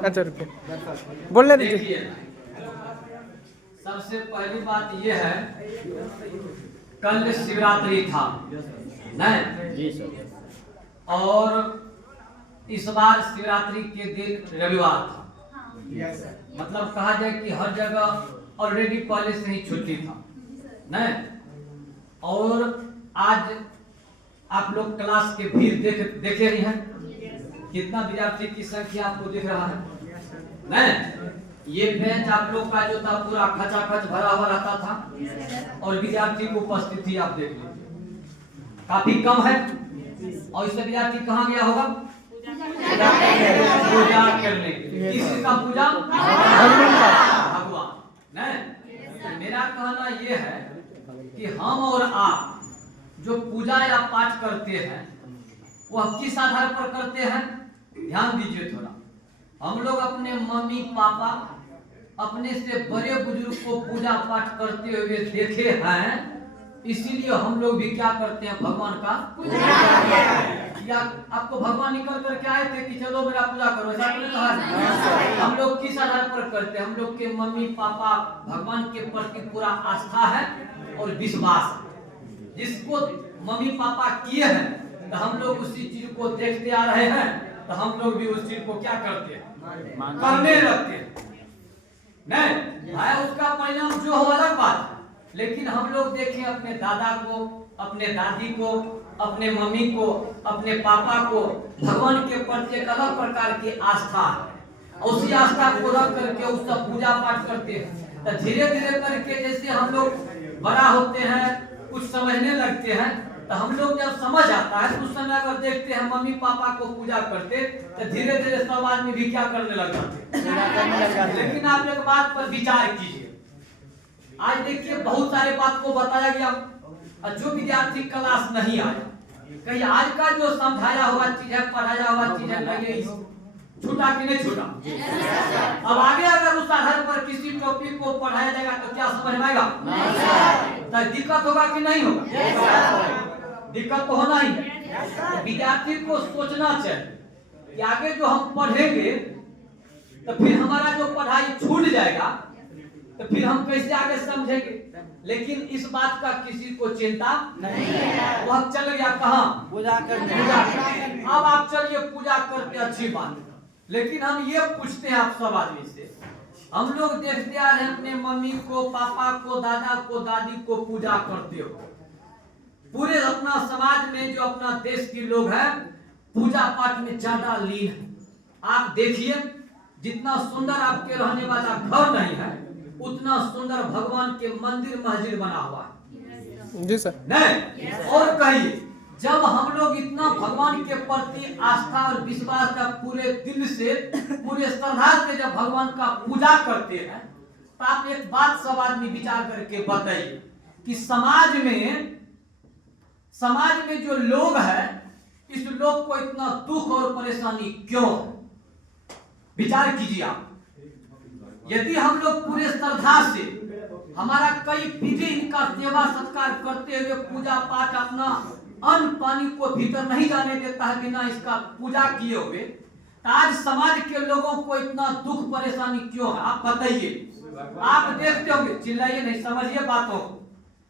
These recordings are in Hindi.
अच्छा रुको, बोलने दीजिए। सबसे पहली बात यह है, कल शिवरात्रि था नहीं जी सर, और इस बार शिवरात्रि के दिन रविवार था। मतलब कहा जाए कि हर जगह ऑलरेडी पहले से ही छुट्टी था नहीं, और आज आप लोग क्लास के भीड़ देखे रही हैं, कितना विद्यार्थी की संख्या आपको दिख रहा है नहीं। ये बेंच आप लोग का जो था पूरा खचाखच भरा हुआ रहता था, और विद्यार्थी की उपस्थिति आप देख लीजिए काफी कम है। और इससे विद्यार्थी कहाँ गया होगा? पूजा करने के लिए। किसका पूजा? भगवान नहीं। मेरा कहना यह है कि हम और आप जो पूजा या पाठ करते हैं वह किस आधार पर करते हैं? ध्यान दीजिए थोड़ा। हम लोग अपने मम्मी पापा, अपने से बड़े बुजुर्ग को पूजा पाठ करते हुए देखे हैं, इसीलिए हम लोग भी क्या करते हैं? भगवान का पूजा। या आपको भगवान निकल कर क्या आए थे कि चलो मेरा पूजा करो, ऐसा तो नहीं कहा। हम लोग किस आधार पर करते हैं? हम लोग के मम्मी पापा भगवान के प्रति पूरा आस्था है और विश्वास है। जिसको मम्मी पापा किए हैं तो हम लोग उसी चीज को देखते आ रहे हैं, तो हम लोग भी उस चीज को क्या करते हैं? करने लगते हैं नहीं भाई। उसका परिणाम जो हो अलग बात है, लेकिन हम लोग देखें अपने दादा को, अपने दादी को, अपने मम्मी को, अपने पापा को भगवान के प्रति एक अलग प्रकार की आस्था है, और उसी आस्था को रख करके उसका पूजा पाठ करते हैं। तो धीरे धीरे करके जैसे हम लोग बड़ा होते हैं, कुछ समझने लगते हैं, तो हम लोग जब समझ आता है तो उस समय अगर देखते हैं मम्मी पापा को पूजा करते, तो धीरे धीरे सब आदमी भी क्या करने लग जाते। लेकिन आप एक बात पर विचार कीजिए, आज देखिए बहुत सारे बात को बताया गया, और जो विद्यार्थी क्लास नहीं आया, कहीं आज का जो समझाया हुआ चीज है, पढ़ाया हुआ चीज है, कहीं छूटा कि नहीं छूटा? अब आगे अगर उस आधार पर किसी टॉपिक को पढ़ाया जाएगा तो क्या समझ में आएगा? तो दिक्कत होगा कि नहीं होगा? दिक्कत तो होना ही है। विद्यार्थी को सोचना चाहिए कि आगे जो हम पढ़ेंगे तो फिर हमारा जो पढ़ाई छूट जाएगा तो फिर हम कैसे आगे समझेंगे। लेकिन इस बात का किसी को चिंता नहीं है। वह चल गया कहाँ? पूजा करने। अब आप चलिए पूजा करते, अच्छी बात, लेकिन हम ये पूछते हैं आप सब आदमी से, हम लोग देखते आ रहे हैं अपने मम्मी को, पापा को, दादा को, दादी को पूजा करते हो। पूरे अपना समाज में जो अपना देश के लोग हैं पूजा पाठ में ज्यादा लीन है। आप देखिए जितना सुंदर आपके रहने वाला घर नहीं है, उतना सुंदर भगवान के मंदिर मस्जिद बना हुआ है जी सर नहीं। और कहिए जब हम लोग इतना भगवान के प्रति आस्था और विश्वास का पूरे दिल से, पूरे श्रद्धा से जब भगवान का पूजा करते हैं, तो आप एक बात सब आदमी विचार करके बताइए कि समाज में जो लोग हैं, इस लोग को इतना दुख और परेशानी क्यों है? विचार कीजिए आप। यदि हम लोग पूरे श्रद्धा से, हमारा कई पीढ़ी इनका सेवा सत्कार करते हुए पूजा पाठ, अपना अन्न पानी को भीतर नहीं जाने देता है बिना इसका पूजा किए हुए, तो आज समाज के लोगों को इतना दुख परेशानी क्यों है? आप बताइए। आप देखते होंगे, चिल्लाइए नहीं, समझिए बातों को,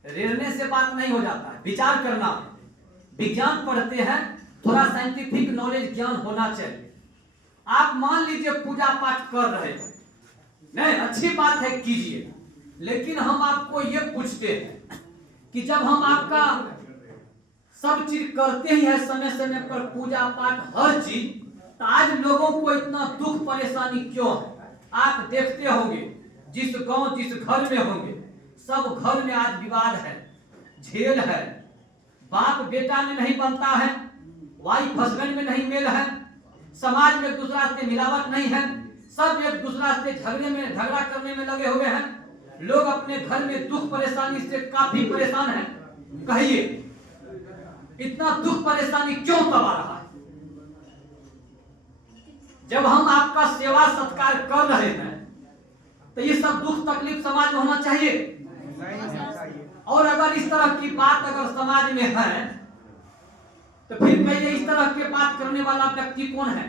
रेलने से बात नहीं हो जाता है, विचार करना। विज्ञान पढ़ते हैं, थोड़ा साइंटिफिक नॉलेज ज्ञान होना चाहिए। आप मान लीजिए पूजा पाठ कर रहे हो, नहीं अच्छी बात है कीजिए, लेकिन हम आपको ये पूछते हैं कि जब हम आपका सब चीज करते ही है समय समय पर पूजा पाठ हर चीज, तो आज लोगों को इतना दुख परेशानी क्यों है? आप देखते होंगे जिस गांव जिस घर में होंगे, सब घर में आज विवाद है, झेल है, बाप बेटा में नहीं बनता है, वाइफ हस्बैंड में नहीं मेल है, समाज में दूसरा से मिलावट नहीं है, सब एक दूसरा से झगड़ा करने में लगे हुए हैं। लोग अपने घर में दुख परेशानी से काफी परेशान हैं। कहिए इतना दुख परेशानी क्यों दबा रहा है? जब हम आपका सेवा सत्कार कर रहे हैं तो तो ये सब दुख तकलीफ समाज में होना चाहिए। और अगर इस तरह की बात अगर समाज में है तो फिर कहिए इस तरह के बात करने वाला व्यक्ति कौन है?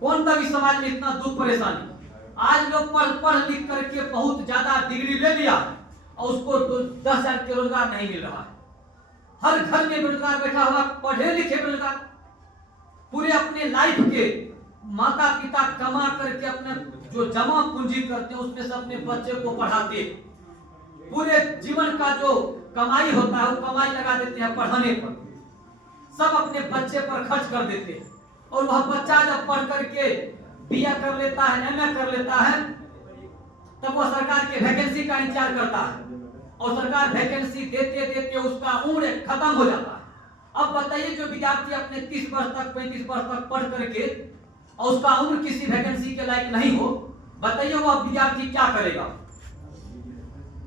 कौन तभी समाज में इतना दुख परेशानी? आज लोग पढ़ लिख करके बहुत ज्यादा डिग्री ले लिया और उसको 10,000 के रोजगार नहीं मिल रहा है। हर घर में बेरोजगार बैठा हुआ, पढ़े लिखे बेरोजगार, पूरे अपने लाइफ के माता पिता कमा करके अपने जो जमा पूंजी करते हैं उसमें से अपने बच्चे को पढ़ाते, पूरे जीवन का जो कमाई होता है वो कमाई लगा देते हैं पढ़ाने पर, सब अपने बच्चे पर खर्च कर देते हैं। और वह बच्चा जब पढ़ करके बीए कर लेता है, एमए कर लेता है, तब वह सरकार के वैकेंसी का इंतजार करता है और सरकार वैकेंसी देते देते उसका उम्र खत्म हो जाता है। अब बताइए जो विद्यार्थी अपने 30 वर्ष तक 35 वर्ष तक पढ़ करके और उसका उम्र किसी वैकेंसी के लायक नहीं हो, बताइए वह विद्यार्थी क्या करेगा?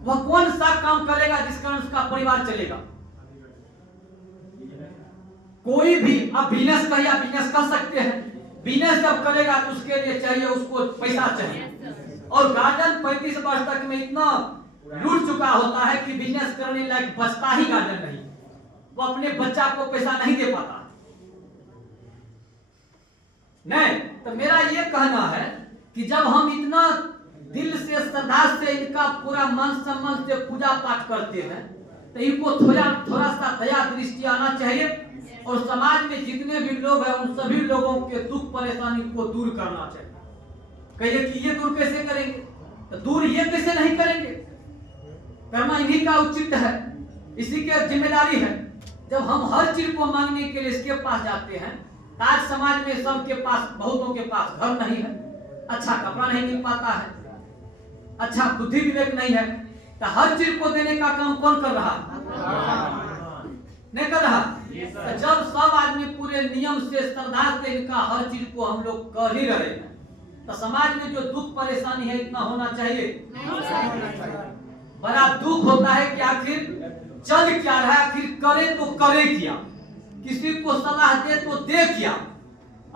वह कौन सा काम करेगा जिसका उसका परिवार चलेगा? कोई भी अब बिजनेस कर सकते हैं, बिजनेस जब करेगा तो उसके लिए चाहिए उसको पैसा चाहिए। और गार्जियन 35 वर्ष तक में इतना लूट चुका होता है कि बिजनेस करने लायक बचता ही गार्जियन नहीं, वो अपने बच्चा को पैसा नहीं दे पाता। नहीं तो मेरा ये कहना है कि जब हम इतना दिल से श्रद्धा से इनका पूरा मन सम्मान से पूजा पाठ करते हैं तो इनको थोड़ा सा दया दृष्टि आना चाहिए और समाज में जितने भी लोग हैं उन सभी लोगों के दुख परेशानी को दूर करना चाहिए। कहिए कि ये दूर कैसे करेंगे? तो दूर ये कैसे नहीं करेंगे? करना इन्हीं का उचित है, इसी की जिम्मेदारी है। जब हम हर चीज को मांगने के लिए इसके पास जाते हैं, आज समाज में सबके पास, बहुतों के पास घर नहीं है, अच्छा कपड़ा नहीं मिल पाता है, अच्छा बुद्धि विवेक नहीं है, तो हर चीज को देने का काम कौन कर रहा? नहीं कर रहा। तो जब सब आदमी पूरे नियम से श्रद्धा से इनका हर चीज को हम लोग कर ही रहे हैं तो समाज में जो दुख परेशानी है इतना होना चाहिए? बड़ा दुख होता है कि आखिर चल क्या रहा है, आखिर करे तो करे क्या, किसी को सलाह दे तो दे क्या।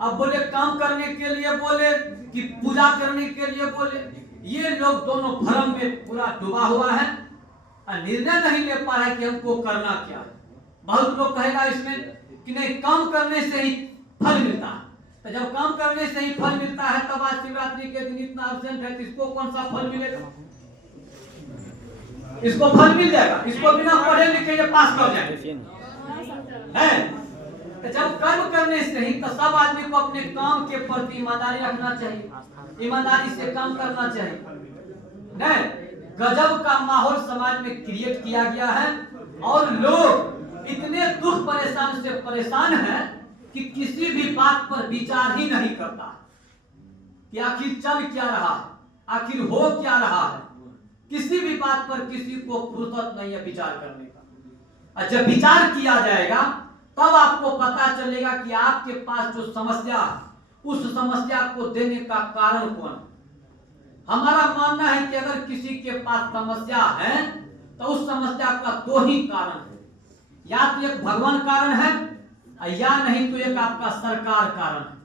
अब बोले काम करने के लिए बोले कि पूजा करने के लिए बोले, ये लोग दोनों भ्रम में पूरा डूबा हुआ है और निर्णय नहीं ले पा रहा है कि हमको करना क्या है। बहुत लोग कहेगा इसमें कि नहीं काम करने से ही फल मिलता है, तो जब काम करने से ही फल मिलता है तब आज शिवरात्रि के दिन इतना अब्सेंट है, इसको कौन सा फल मिलेगा? इसको फल मिल जाएगा, इसको बिना पढ़े लिखे ये पास कर जाएंगे है। तो जब कर्म करने से ही तो सब आदमी को अपने काम के प्रति ईमानदारी रखना चाहिए, ईमानदारी से काम करना चाहिए। नहीं गजब का माहौल समाज में क्रिएट किया गया है और लोग इतने दुख परेशान से परेशान है कि किसी भी बात पर विचार ही नहीं करता कि आखिर चल क्या रहा है, आखिर हो क्या रहा है। किसी भी बात पर किसी को फुर्सत नहीं है विचार करने का। और जब विचार किया जाएगा तब आपको पता चलेगा कि आपके पास जो समस्या है उस समस्या को देने का कारण कौन है। हमारा मानना है कि अगर किसी के पास समस्या है तो उस समस्या का दो ही कारण है, या तो एक भगवान कारण है या नहीं तो एक आपका सरकार कारण है।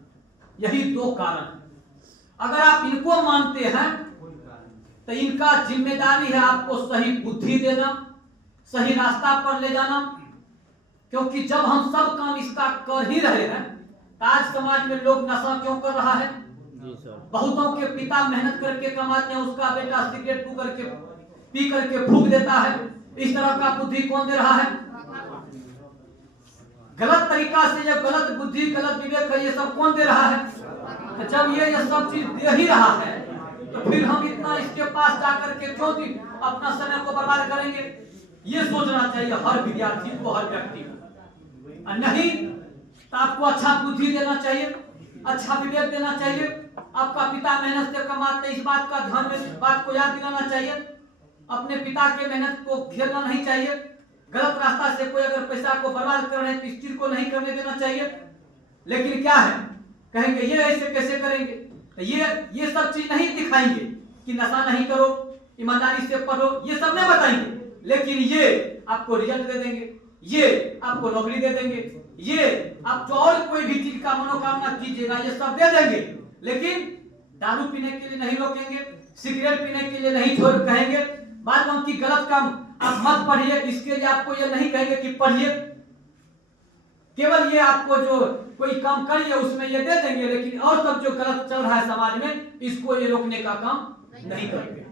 यही दो कारण है। अगर आप इनको मानते हैं तो इनका जिम्मेदारी है आपको सही बुद्धि देना, सही रास्ता पर ले जाना। क्योंकि जब हम सब काम इसका कर ही रहे हैं तो आज समाज में लोग नशा क्यों कर रहा है? बहुतों के पिता मेहनत करके कमाते हैं, उसका बेटा सिगरेट पी करके फूंक देता है। इस तरह का बुद्धि कौन दे रहा है? गलत तरीका से ये गलत बुद्धि गलत विवेक है, ये सब कौन दे रहा है? तो जब ये सब चीज दे ही रहा है तो फिर हम इतना इसके पास जाकर के क्यों अपना समय को बर्बाद करेंगे? ये सोचना चाहिए हर विद्यार्थी को, हर व्यक्ति को। नहीं तो आपको अच्छा बुद्धि देना चाहिए, अच्छा विवेक देना चाहिए। आपका पिता मेहनत से कमाते, इस बात का ध्यान में, इस बात को याद दिलाना चाहिए। अपने पिता के मेहनत को घेरना नहीं चाहिए। गलत रास्ता से कोई अगर पैसा को बर्बाद कर रहे हैं तो इस चीज को नहीं करने देना चाहिए। लेकिन क्या है, कहेंगे ये ऐसे कैसे करेंगे, ये सब चीज नहीं दिखाएंगे कि नशा नहीं करो, ईमानदारी से पढ़ो, ये सब नहीं बताएंगे। लेकिन ये आपको रिजल्ट दे देंगे, ये आपको नौकरी दे देंगे, ये आप जो और कोई भी चीज का मनोकामना कीजिएगा ये सब दे देंगे। लेकिन दारू पीने के लिए नहीं रोकेंगे, सिगरेट पीने के लिए नहीं छोड़ कहेंगे, बाद में की गलत काम आप मत पढ़िए, इसके लिए आपको ये नहीं कहेंगे कि पढ़िए, केवल ये आपको जो कोई काम करिए उसमें ये दे देंगे, लेकिन और सब जो गलत चल रहा है समाज में इसको ये रोकने का काम नहीं करेंगे।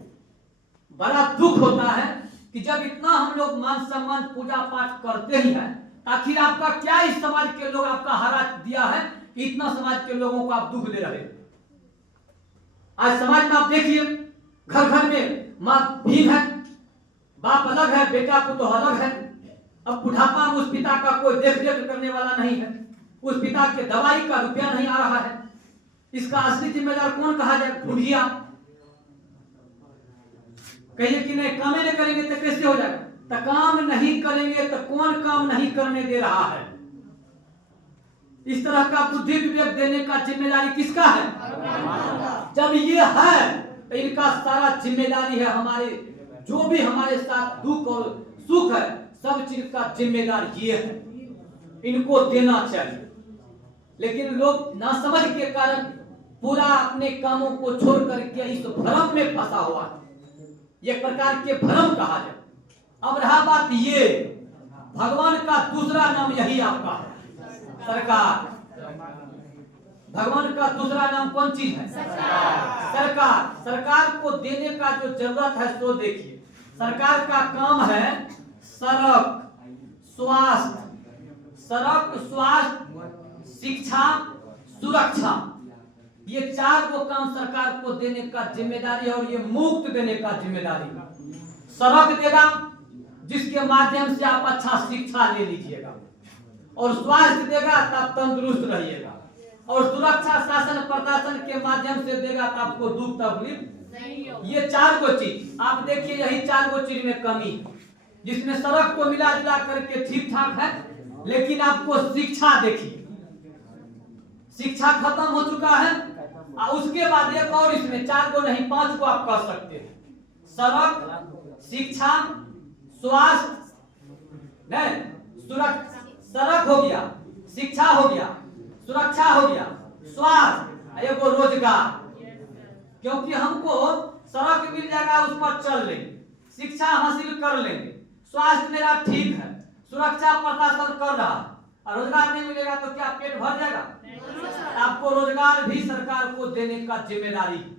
बड़ा दुख होता है कि जब इतना हम लोग मान सम्मान पूजा पाठ करते ही हैं, आखिर आपका क्या इस समाज के लोग आपका हरा दिया है कि इतना समाज के लोगों को आप दुख दे रहे हैं। आज समाज में आप देखिए, घर घर में माँ भीम है, बाप अलग है, बेटा को तो अलग है। अब बुढ़ापा में उस पिता का कोई देख रेख करने वाला नहीं है, उस पिता के दवाई का रुपया नहीं आ रहा है, इसका असली जिम्मेदार कौन कहा जाए? बुढ़िया कहिए कि नहीं काम नहीं करेंगे तो कैसे हो जाएगा? तो काम नहीं करेंगे तो कौन काम नहीं करने दे रहा है? इस तरह का बुद्धि विवेक देने का जिम्मेदारी किसका है? जब ये है तो इनका सारा जिम्मेदारी है, हमारे जो भी हमारे साथ दुख और सुख है सब चीज का जिम्मेदार ये है, इनको देना चाहिए। लेकिन लोग नासमझ के कारण पूरा अपने कामों को छोड़ करके इस भ्रम में फंसा हुआ है, एक प्रकार के भ्रम कहा जाए। अब रहा बात ये, भगवान का दूसरा नाम यही आपका है, सरकार। भगवान का दूसरा नाम कौन चीज है? सरकार। सरकार को देने का जो जरूरत है तो देखिए, सरकार का काम है सड़क, स्वास्थ्य, शिक्षा, सुरक्षा, ये चार को काम सरकार को देने का जिम्मेदारी है और ये मुफ्त देने का जिम्मेदारी है। सड़क देगा जिसके माध्यम से आप अच्छा शिक्षा ले लीजिएगा, और स्वास्थ्य देगा तब तंदुरुस्त रहिएगा, और सुरक्षा शासन प्रशासन के माध्यम से देगा तो आपको दुख तकलीफ नहीं होगा। ये चार को चीज आप देखिए, यही चार को चीज में कमी है, जिसमें सड़क को मिला जुला करके ठीक ठाक है, लेकिन आपको शिक्षा देखिए, शिक्षा खत्म हो चुका है। और उसके बाद एक और इसमें चार को नहीं पांच को आप कर सकते हैं, सड़क, शिक्षा, स्वास्थ्य, नहीं सुरक्षा, सड़क हो गया, शिक्षा हो गया, सुरक्षा हो गया, स्वास्थ्य, एगो रोजगार। क्योंकि हमको सड़क मिल जाएगा उस पर चल लेंगे, शिक्षा हासिल कर लेंगे, स्वास्थ्य मेरा ठीक है, सुरक्षा प्रशासन कर रहा है, और रोजगार नहीं मिलेगा तो क्या पेट भर जाएगा? आपको रोजगार भी सरकार को देने का जिम्मेदारी है।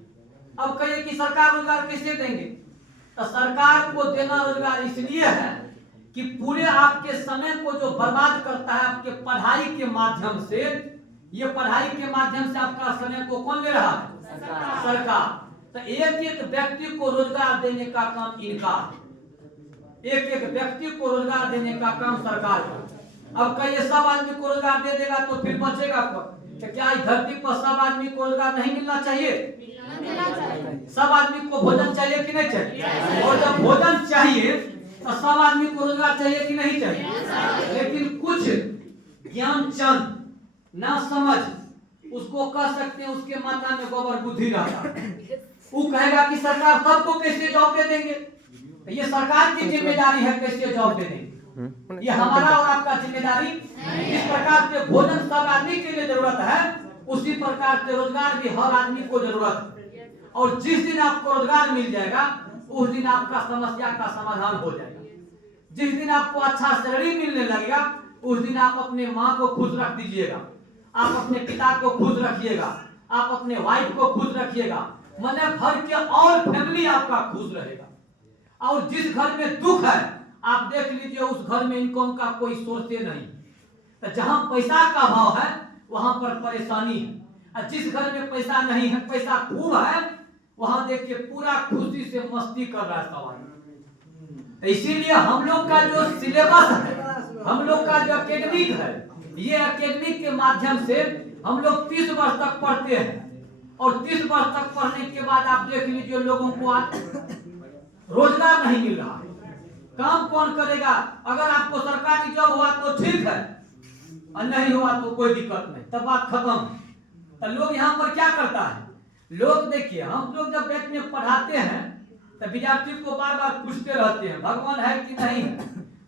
अब कहिए कि सरकार रोजगार कैसे देंगे? तो सरकार को देना रोजगार इसलिए है कि पूरे आपके समय को जो बर्बाद करता है आपके पढ़ाई के माध्यम से, ये पढ़ाई के माध्यम से आपका समय को कौन ले रहा है? सरकार। तो एक एक व्यक्ति को रोजगार देने का काम इनका, एक एक व्यक्ति को रोजगार देने का काम सरकार का। अब कहिए सब आदमी को रोजगार दे देगा तो फिर बचेगा कौन? तो क्या इस धरती पर सब आदमी को रोजगार नहीं मिलना चाहिए? सब आदमी को भोजन चाहिए कि नहीं चाहिए? और जब भोजन चाहिए तो सब आदमी को रोजगार चाहिए कि नहीं चाहिए? लेकिन कुछ ज्ञान चंद ना समझ उसको कह सकते हैं, उसके माथा में गोबर बुद्धि रहता, वो कहेगा कि सरकार सबको कैसे जॉब दे देंगे? ये सरकार की जिम्मेदारी है कैसे जॉब दे देंगे, ये हमारा और आपका जिम्मेदारी। जिस प्रकार से भोजन सब आदमी के लिए जरूरत है, उसी प्रकार से रोजगार भी हर आदमी को जरूरत है। और जिस दिन आपको रोजगार मिल जाएगा उस दिन आपका समस्या का समाधान हो जाएगा। जिस दिन आपको अच्छा सैलरी मिलने लगेगा उस दिन आप अपने माँ को खुश रख दीजिएगा, आप अपने पिता को खुश रखिएगा, आप अपने वाइफ को खुश रखिएगा, मतलब घर के और फैमिली आपका खुश रहेगा। और जिस घर में दुख है आप देख लीजिए उस घर में इनकम का कोई सोर्स नहीं। तो जहां पैसा का भाव है वहां पर परेशानी है, और जिस घर में पैसा नहीं है, पैसा खूब है, वहां देखिए पूरा खुशी से मस्ती कर रहा है सवाल। तो इसीलिए हम लोग का जो सिलेबस है, हम लोग का जो एकेडमिक है, ये एकेडमिक के माध्यम से हम लोग 30 वर्ष तक पढ़ते हैं, और 30 वर्ष तक पढ़ने के बाद आप देख लीजिए लोगों को आज रोजगार नहीं मिल रहा है। काम कौन करेगा? अगर आपको सरकारी जॉब हुआ तो ठीक है, और नहीं हुआ तो कोई दिक्कत नहीं, तब बात खत्म। तो लोग यहाँ पर क्या करता है, लोग देखिए हम लोग जब बैठ में पढ़ाते हैं तो विद्यार्थी को बार बार पूछते रहते हैं भगवान है कि नहीं है।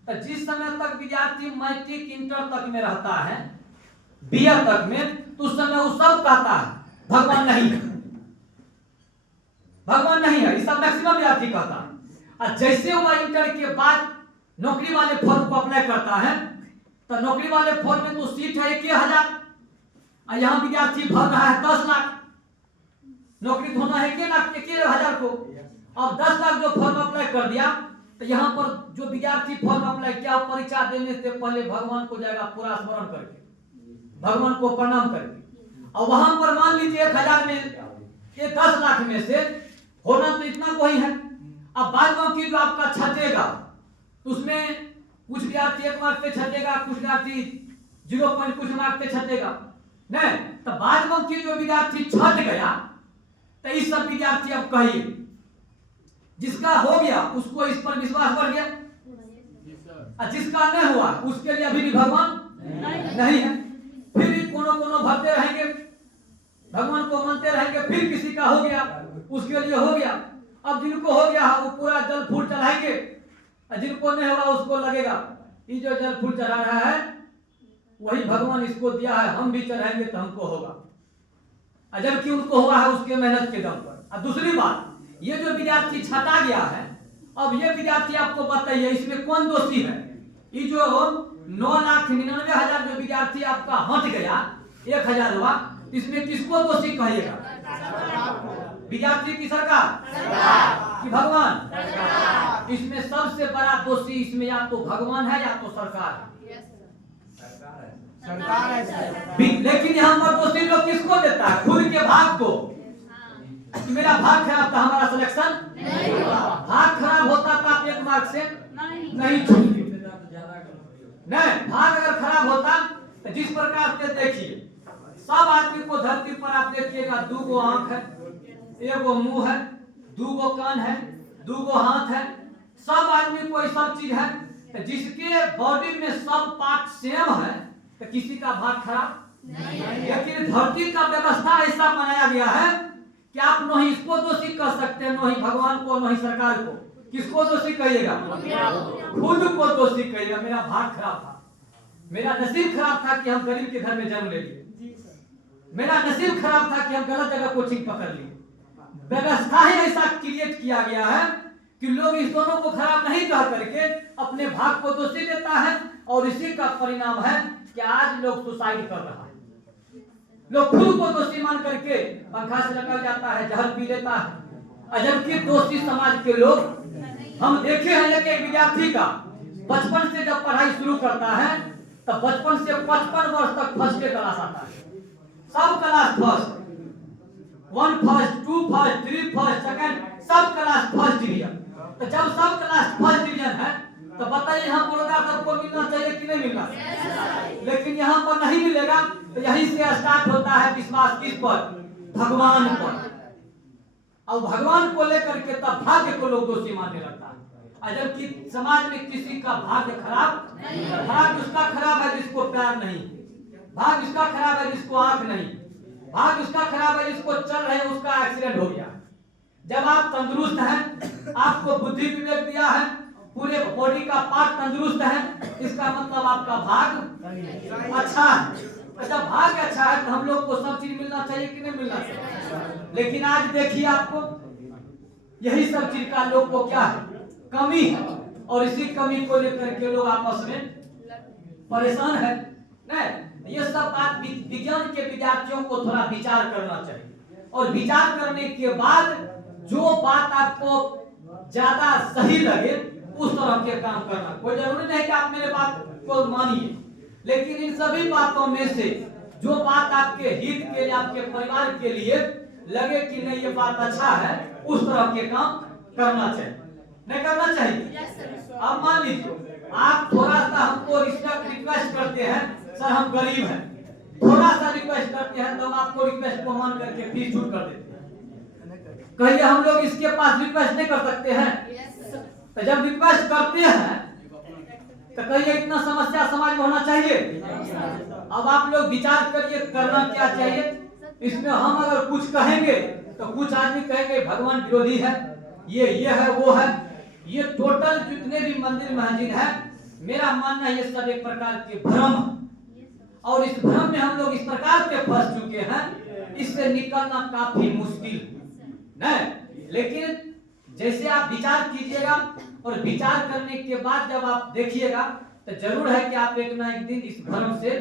तो जिस समय तक विद्यार्थी मैट्रिक इंटर तक में रहता है, बीए तक में, तो उस समय वो सब कहता है भगवान नहीं है। भगवान नहीं है, ये सब मैक्सिमम विद्यार्थी कहता है। और जैसे वह इंटर के बाद नौकरी वाले फॉर्म को अप्लाई करता है तो नौकरी वाले फॉर्म में तो सीट है 1,000 और यहाँ विद्यार्थी भर रहा है 10 लाख। नौकरी तो होना है 1,000 को। अब 10 लाख जो फॉर्म अप्लाई कर दिया तो यहाँ पर जो विद्यार्थी फॉर्म अप्लाई किया परीक्षा देने से पहले भगवान को जाएगा पूरा स्मरण करके, भगवान को प्रणाम करके। और वहां पर मान लीजिए 1,000 में ये 10 लाख में से होना तो इतना कोई है। अब बाद बाकी जो आपका छटेगा उसमें कुछ विद्यार्थी 1 मार्क पे छटेगा, कुछ विद्यार्थी 0 कुछ मार्क पे छटेगा नहीं। तो बाद बाकी जो विद्यार्थी छट गया तो इस सब विद्यार्थी अब कहिए जिसका हो गया उसको इस पर विश्वास बढ़ गया, और जिसका नहीं हुआ उसके लिए अभी भी भगवान नहीं है। फिर भी कोनो भरते रहेंगे, भगवान को मानते रहेंगे, फिर किसी का हो गया उसके लिए हो गया। अब जिनको हो गया वो पूरा जल फूल चढ़ाएंगे, और जिनको नहीं होगा उसको लगेगा ये जो जल फूल चढ़ा रहा है वही भगवान इसको दिया है, हम भी चढ़ाएंगे तो हमको होगा, जबकि उनको हुआ है उसके मेहनत के दम पर। अब दूसरी बात, ये जो विद्यार्थी छटा गया है, अब ये विद्यार्थी आपको बताइए इसमें कौन दोषी है? ये जो 9,99,000 जो विद्यार्थी आपका हट गया 1,000 हुआ, इसमें किसको दोषी कहिएगा? विद्यार्थी की सरकार कि भगवान? इसमें सबसे बड़ा दोषी इसमें या तो भगवान है या तो सरकार है। लेकिन यहाँ पर दोषी लोग किसको देता है? खुद के भाग को, कि मेरा भाग खराब था हमारा सिलेक्शन नहीं हुआ। भाग खराब होता तो आप 1 मार्क से नहीं छूटते। नहीं, भाग अगर खराब होता तो जिस प्रकार से देखिए सब आदमी को धरती पर आप देखिएगा 2 आंख है, 1 मुंह है, 2 कान है, 2 हाथ है, सब आदमी को सब चीज है। तो जिसके बॉडी में सब पार्ट सेम है तो किसी का भाग खराब नहीं। लेकिन धरती का व्यवस्था ऐसा बनाया गया है कि आप नहीं इसको दोषी कर सकते, नहीं भगवान को, नहीं सरकार को। किसको दोषी कहिएगा? खुद को दोषी कहिएगा। मेरा भाग खराब था, मेरा नसीब खराब था कि हम गरीब के घर में जन्म ले लिए, मेरा नसीब खराब था कि हम गलत जगह कोचिंग पकड़ लिए। व्यवस्था ही ऐसा क्रिएट किया गया है कि लोग इस दोनों को खराब नहीं कह करके अपने भाग को दोषी देता है, और इसी का परिणाम है कि आज लोग सुसाइड कर रहा है। लोग खुद को दोषी मान करके पंखा से निकल जाता है, जहर पी लेता है। जबकि दोषी समाज के लोग हम देखे हैं कि एक विद्यार्थी का बचपन से जब पढ़ाई शुरू करता है तो बचपन से 55 वर्ष तक फर्स्ट क्लास आता है, सब class first, 1 first, 2 first, 3 first, second, सब क्लास फर्स्ट डिवीजन। तो जब सब क्लास फर्स्ट डिवीजन है तो बताइए यहाँ पुरस्कार सबको मिलना चाहिए कि नहीं मिलना? लेकिन यहाँ पर नहीं मिलेगा। तो यहीं से स्टार्ट होता है विश्वास किस पर? भगवान पर। और भगवान को लेकर के तब भाग्य को लोग दोषी मानने लगता है। जबकि समाज में किसी का भाग्य खराब नहीं, भाग्य उसका खराब है जिसको प्यार नहीं, भाग्य उसका खराब है जिसको आंख नहीं, भाग्य उसका खराब है जिसको चल रहे उसका एक्सीडेंट हो गया। जब आप तंदुरुस्त हैं, आपको बुद्धि विवेक दिया है, पूरे बॉडी का पार्ट तंदुरुस्त है, इसका मतलब आपका भाग अच्छा है। अच्छा, भाग अच्छा है तो हम लोग को सब चीज मिलना चाहिए कि नहीं मिलना चाहिए? लेकिन आज देखिए आपको यही सब चीज का लोग को क्या है? कमी है, और इसी कमी को लेकर के लोग आपस में परेशान है। नहीं, ये सब बात विज्ञान के विद्यार्थियों को थोड़ा विचार करना चाहिए, और विचार करने के बाद जो बात आपको ज्यादा सही लगे उस तरह के काम करना। कोई जरूरी नहीं कि आप मेरे बात को मानिए, लेकिन इन सभी बातों में से जो बात आपके हित के लिए, आपके परिवार के लिए लगे कि नहीं ये बात अच्छा है, उस तरह के काम करना चाहिए। नहीं करना चाहिए? अब मान लीजिए आप थोड़ा सा हमको रिक्वेस्ट करते हैं, सर हम गरीब हैं, थोड़ा सा रिक्वेस्ट करते हैं तो हम आपको रिक्वेस्ट को मान करके फीस छूट कर देते हैं। कहिए हम लोग इसके पास रिक्वेस्ट नहीं कर सकते हैं? तो जब रिक्वेस्ट करते हैं तो कहिए इतना समस्या समाज में होना चाहिए? अब आप लोग विचार करिए करना क्या चाहिए। इसमें हम अगर कुछ कहेंगे तो कुछ आदमी कहेंगे भगवान विरोधी है, ये है वो है। ये टोटल जितने भी मंदिर मस्जिद है, मेरा मानना है ये सब एक प्रकार के भ्रम, और इस भ्रम में हम लोग इस प्रकार से फंस चुके हैं, इससे निकलना काफी मुश्किल नहीं। लेकिन जैसे आप विचार कीजिएगा और विचार करने के बाद जब आप देखिएगा तो जरूर है कि आप एक ना एक दिन इस भ्रम से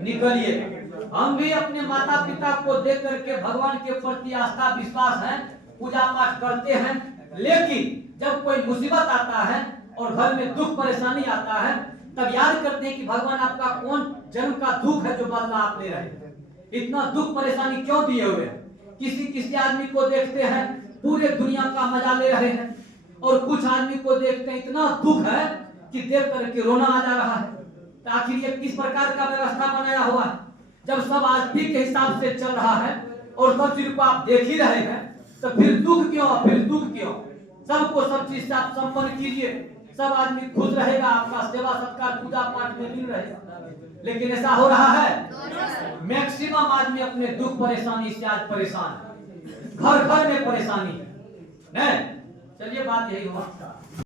निकलिएगा। हम भी अपने माता पिता को देख करके भगवान के प्रति आस्था विश्वास है, पूजा पाठ करते हैं, लेकिन जब कोई मुसीबत आता है और घर में दुख परेशानी आता है तब याद करते हैं कि भगवान आपका कौन जन्म का दुख है जो बदला आप ले रहे हैं, इतना दुख परेशानी क्यों दिए हुए हैं। किसी किसी आदमी को देखते हैं पूरे दुनिया का मजा ले रहे हैं और कुछ आदमी को देखते हैं इतना दुख है कि देख करके रोना आ जा रहा है। तो आखिर ये किस प्रकार का व्यवस्था बनाया हुआ है। जब सब आदमी के हिसाब से चल रहा है और सब चीज को आप देख ही रहे हैं तो फिर दुख क्यों, फिर दुख क्यों। सबको सब चीज से आप संपन्न कीजिए, सब आदमी खुश रहेगा, आपका सेवा सत्कार पूजा पाठ में मिल रहेगा। लेकिन ऐसा हो रहा है मैक्सिमम आदमी अपने दुख परेशानी से आज परेशान है, घर घर में परेशानी है। चलिए बात यही हुआ।